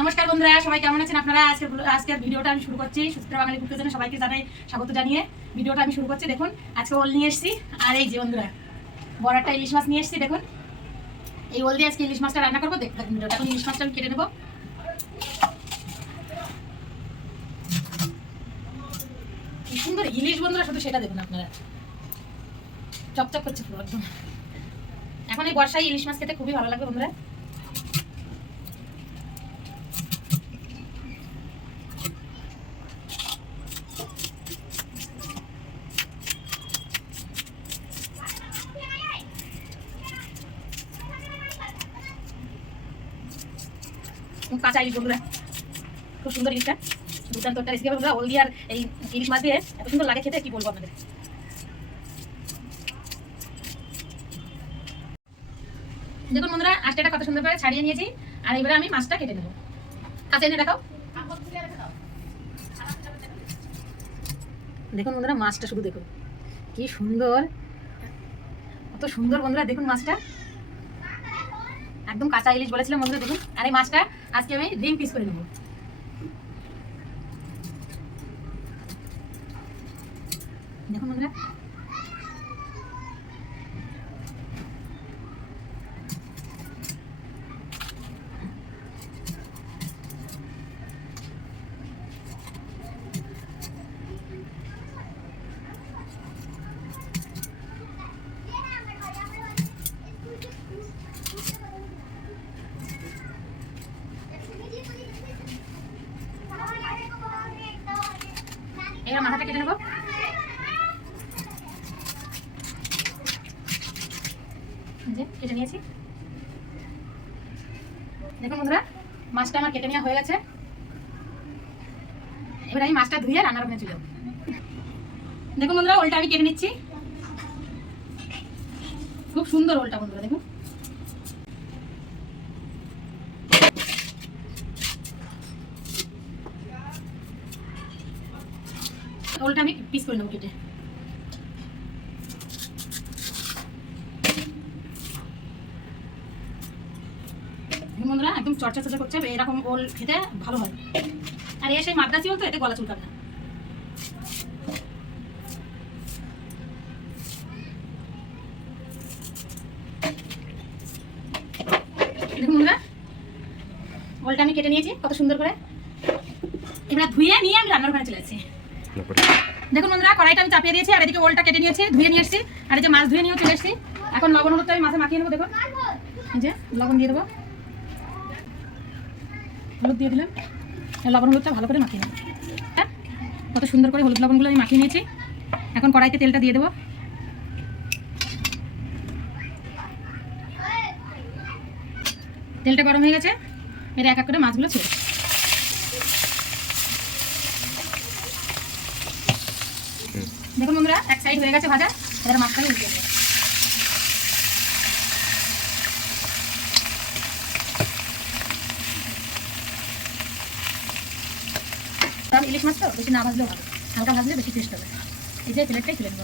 নমস্কার বন্ধুরা, সবাই কেমন আছেন আপনারা? আজকের আজকের ভিডিওটা আমি শুরু করছি সুচিত্রা বাঙালি কুকতে জন্য সবাইকে জানাই স্বাগত জানিয়ে। ভিডিওটা আমি শুরু করছি, দেখুন, আজকে ওল নিয়ে এসেছি। আর এই যে বন্ধুরা বড় একটা ইলিশ মাছ নিয়ে এসেছি, দেখুন। এই ওল দিয়ে আজকে ইলিশ মাছটা রান্না করব। দেখতে থাকুন ভিডিওটা। ইলিশ মাছটা আমি কেটে নেব। কি সুন্দর ইলিশ বন্ধুরা, শুধু সেটা দেখুন আপনারা। চকচক করছে পুরো একদম। এখন এই বর্ষায় ইলিশ মাছ খেতে খুবই ভালো লাগবে বন্ধুরা। কাঁচা ইলিশ বন্ধুরা। খুব সুন্দর ইলিশটা। দুর্দান্ত একটা রেসিপি বন্ধুরা। আর এই ইলিশ মাছ দিয়ে এত সুন্দর লাগে খেতে, কি বলব আপনাদের? দেখুন বন্ধুরা সুন্দর করে ছাড়িয়ে নিয়েছি। আর এবারে আমি মাছটা কেটে নেব। কাঁচা এনে দেখাও। দেখুন বন্ধুরা, মাছটা শুধু দেখুন। কি সুন্দর। কত সুন্দর বন্ধুরা, দেখুন মাছটা। একদম কাঁচা ইলিশ বলেছিলাম বন্ধুরা, দেখুন। আর এই মাছটা আজকে আমি ডিম পিস করে নেব। দেখুন বন্ধুরা এবার মাথাটা কেটে নেব। কেটে নিয়েছি। দেখুন বন্ধুরা, মাছটা আমার কেটে নেওয়া হয়ে গেছে। এবার আমি মাছটা ধুয়ে রান্নার ওখানে চলে দেখুন বন্ধুরা, ওলটা আমি কেটে নিচ্ছি। খুব সুন্দর ওলটা বন্ধুরা, দেখুন। ওলটা আমি পিস করে নেব কেটে। বন্ধুরা, একদম চর্চা চর্চা করছে এরকম ওল খেতে ভালো হয়। আর এ সেই মাদ্রাসি ওল তো, এতে গলা চুলকাবে না। ওলটা আমি কেটে নিয়েছি, কত সুন্দর করে। এবার ধুয়ে নিয়ে আমি রান্নার ঘরে চলে যাচ্ছি দেখুন বন্ধুরা, কড়াইটা আমি চাপিয়ে দিয়েছি, আর এদিকে ওলটা কেটে নিয়েছি, ধুয়ে নিয়ে এসেছি আর যে মাছ ধুয়ে নিয়েও চলে এসেছি। এখন লবণ হলুদটা আমি মাছে মাখিয়ে নেব, দেখুন। যে লবণ দিয়ে দেবো। হলুদ দিয়ে দিলাম। লবণ হলুদটা ভালো করে মাখিয়ে নেব। হ্যাঁ? কত সুন্দর করে হলুদ লবণগুলো আমি মাখিয়ে নিয়েছি। এখন কড়াইতে তেলটা দিয়ে দেবো। তেলটা গরম হয়ে গেছে। এর এক এক করে মাছগুলো ছেড়ে দেখুন বন্ধুরা, এক সাইড হয়ে গেছে ভাজা, এবার মাছটাকে উল্টে দেবো। ইলিশ মাছ তো, বেশি না ভাজলেও হালকা ভাজলে বেশি টেস্ট হবে। এই যে প্লেটটাই নেব।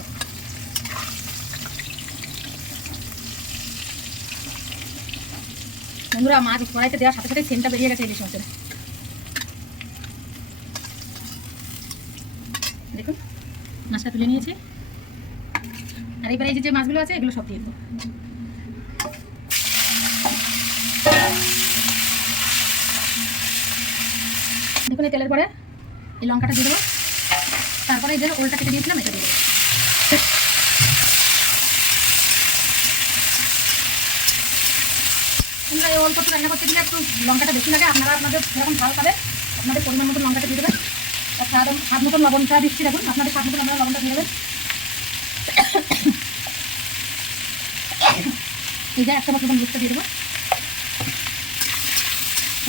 বন্ধুরা, মাছ কড়াইতে দেওয়ার সাথে সাথে সেন্টটা বেরিয়ে গেছে ইলিশ মাছের। দেখুন। মাছটা তুলে নিয়েছি। আর এবারে এই যে মাছগুলো আছে, এগুলো সব দিয়ে দেবো। দেখুন, এই তেলের পরে এই লঙ্কাটা দিয়ে দেবো। তারপরে এই যে ওলটা কেটে দিয়েছিলাম, এটা দিয়ে তোমরা এই অল্প রান্না করতে দিলে একটু লঙ্কাটা বেশি লাগে, আপনারা আপনাদের যেরকম ঝাল খাবে, আপনাদের পরিমাণ মতো লঙ্কাটা দিয়ে দেবেন। স্বাদ স্বাদ মতন লবণটা দিচ্ছি দেখুন, আপনাদের স্বাদ মতন আপনারা লবণটা দিয়ে দেবেন। এই একটা মতো বুঝতে দিয়ে দেবো।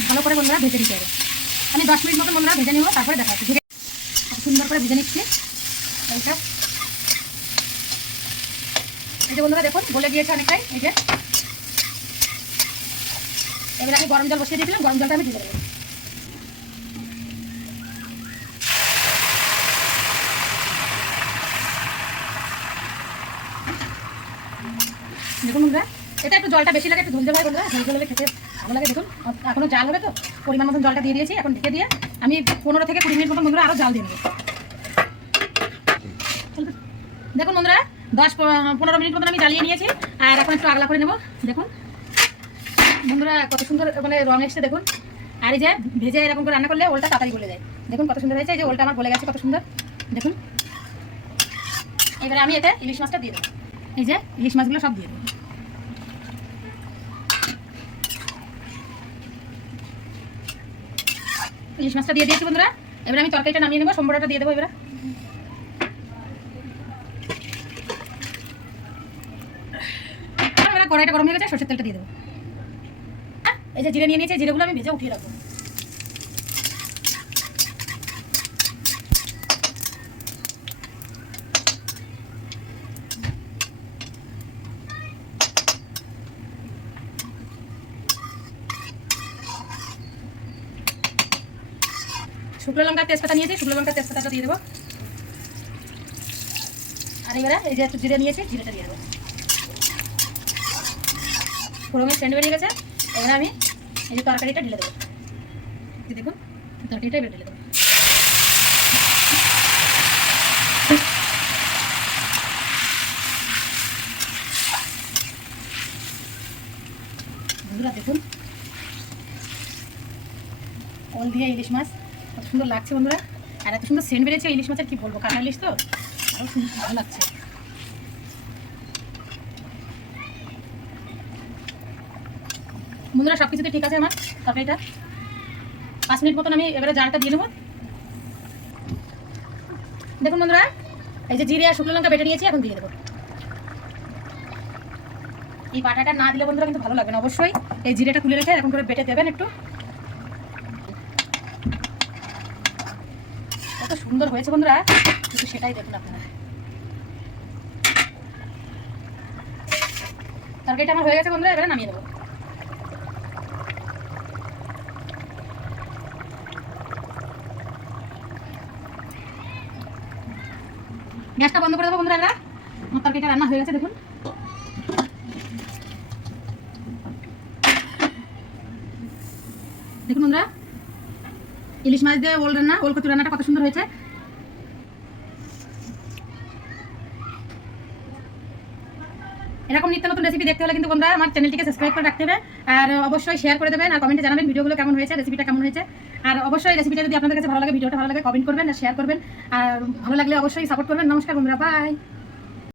ভালো করে বন্ধুরা ভেজে দিতে হবে। আমি দশ মিনিট মতো বন্ধুরা ভেজে নেব, তারপরে দেখা যাচ্ছে খুব সুন্দর করে ভেজে নিচ্ছি। এইটা। এই যে বন্ধুরা দেখুন বলে গিয়েছে অনেকটাই। এই যে। এবার আমি গরম জল বসিয়ে দিয়েছিলাম, গরম জলটা আমি দিয়ে দেবো। দেখুন বন্ধুরা, এটা একটু জলটা বেশি লাগে, একটু ঝোল ঝোল হয় বন্ধুরা ঝোল ঝোল খেতে ভালো লাগে দেখুন। এখনও জাল হবে তো? পরিমাণ মতন জলটা দিয়ে দিয়েছি, এখন ঢেকে দিয়ে আমি পনেরো থেকে কুড়ি মিনিট মতন বন্ধুরা আরও জাল দিয়ে নেব। দেখুন বন্ধুরা, দশ পনেরো মিনিট মতন আমি জ্বালিয়ে নিয়েছি, আর এখন একটু আগলা করে নেব, দেখুন। বন্ধুরা, কত সুন্দর মানে রং এসছে দেখুন। আর এই যে ভেজে এরকম করে রান্না করলে ওলটা তাড়াতাড়ি গলে যায়। দেখুন কত সুন্দর হয়েছে, এই যে ওলটা আমার গলে গেছে কত সুন্দর। দেখুন। এবারে আমি এতে ইলিশ মাছটা দিয়ে দেবো। এই যে ইলিশ মাছগুলো সব দিয়ে দেবো। ইলিশ মাছটা দিয়ে দিয়েছি বন্ধুরা। এবার আমি তরকারিটা নামিয়ে নেব, সম্বরাটা দিয়ে দেবো এবার। কড়াইটা গরম হয়ে গেছে, সর্ষের তেলটা দিয়ে দেবো। এই যে জিরে নিয়ে নিয়েছি, জিরেগুলো আমি ভেজে উঠিয়ে রাখব। শুকনো লঙ্কা তেজপাতা নিয়েছি, শুকনো লঙ্কা তেজপাতাটা দিয়ে দেবো। আর এবারে এই যে একটু জিরে নিয়েছি, জিরেটা দিয়ে দেবো। ফোড়নের সেন্ড বেরিয়ে গেছে, এবারে আমি এই যে তরকারিটা ঢেলে দেবো। দেখুন, তরকারিটা এবার ঢেলে দেবো। দেখুন। ওল দিয়ে ইলিশ মাছ। কত সুন্দর লাগছে বন্ধুরা। আর এত সুন্দর সেন্ট বেরিয়েছে, ইলিশ মাছের কি বলব? কাঁটা ইলিশ তো? আরও সুন্দর, ভালো লাগছে। বন্ধুরা সব কিছুতে ঠিক আছে আমার তরকারিটা? পাঁচ মিনিট মতন আমি এবারে জালটা দিয়ে নেব। দেখুন বন্ধুরা, এই যে জিরে আর শুকনো লঙ্কা বেটে নিয়েছি, এখন দিয়ে দেবো। এই বাটাটা না দিলে বন্ধুরা কিন্তু ভালো লাগবে না, অবশ্যই। এই জিরেটা তুলে রেখে এরকম করে বেটে দেবেন একটু। সুন্দর হয়েছে বন্ধুরা, কিন্তু সেটাই দেখুন আপনারা। তরকারিটা আমার হয়ে গেছে বন্ধুরা, এবারে নামিয়ে দেবো। গ্যাসটা বন্ধ করে দেবো বন্ধুরা এবার। আমার তরকারিটা রান্না হয়ে গেছে, দেখুন। দেখুন বন্ধুরা ইলিশ মাছ দিয়ে ওল রান্না ওল রান্নাটা কত সুন্দর হয়েছে। এরকম নিত্য নতুন রেসিপি দেখতে হলে কিন্তু বন্ধুরা আমার চ্যানেলটিকে সাবস্ক্রাইব করে রাখতে হবে। আর অবশ্যই শেয়ার করে দেবেন, আর কমেন্টে জানাবেন ভিডিওগুলো কেমন হয়েছে রেসিপিটা কেমন হয়েছে। আর অবশ্যই রেসিপিটা যদি আপনাদের কাছে ভালো লাগে, ভিডিওটা ভালো লাগে কমেন্ট করবেন আর শেয়ার করবেন। আর ভালো লাগলে অবশ্যই সাপোর্ট করবেন। নমস্কার বন্ধুরা বাই